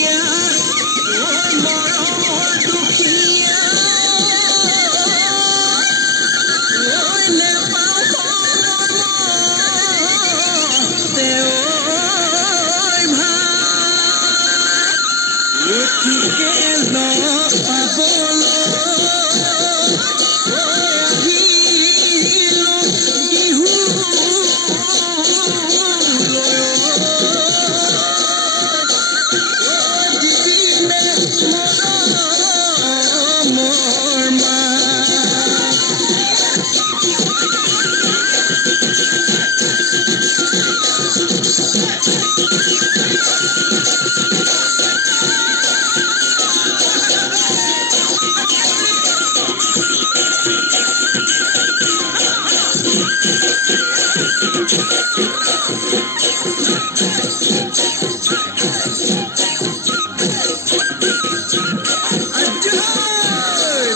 দুখীয়া ঐ মৰমৰ দুখীয়া ঐ নেপাওঁ খবৰ তেওঁৰ ভাল এটিকে লগ পাবলৈ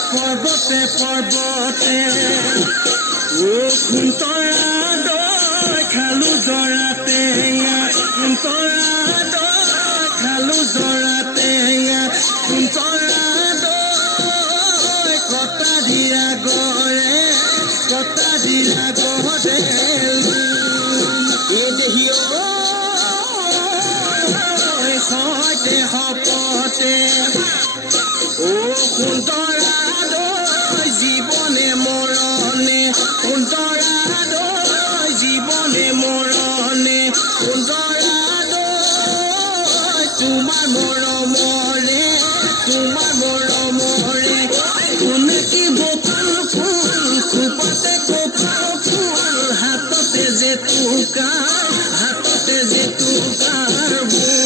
পৰ্বতে পৰ্বতে খুন্তৰা দৈ খালো জৰা টেঙা খুন্তৰা দৈ খালো জৰা টেঙা খুন্তৰা দৈ কটা দিয়া গৰে দেহি সৈতে শপতে সুন্দৰা দৈ জীৱনে মৰণে সুন্দৰা দৈ জীৱনে মৰণে সুন্দৰা দৈ তোমাৰ মৰমৰে কোনেকি বকুল ফুল খোপাতে কপৌ ফুল হাততে জেতুকাৰ বোল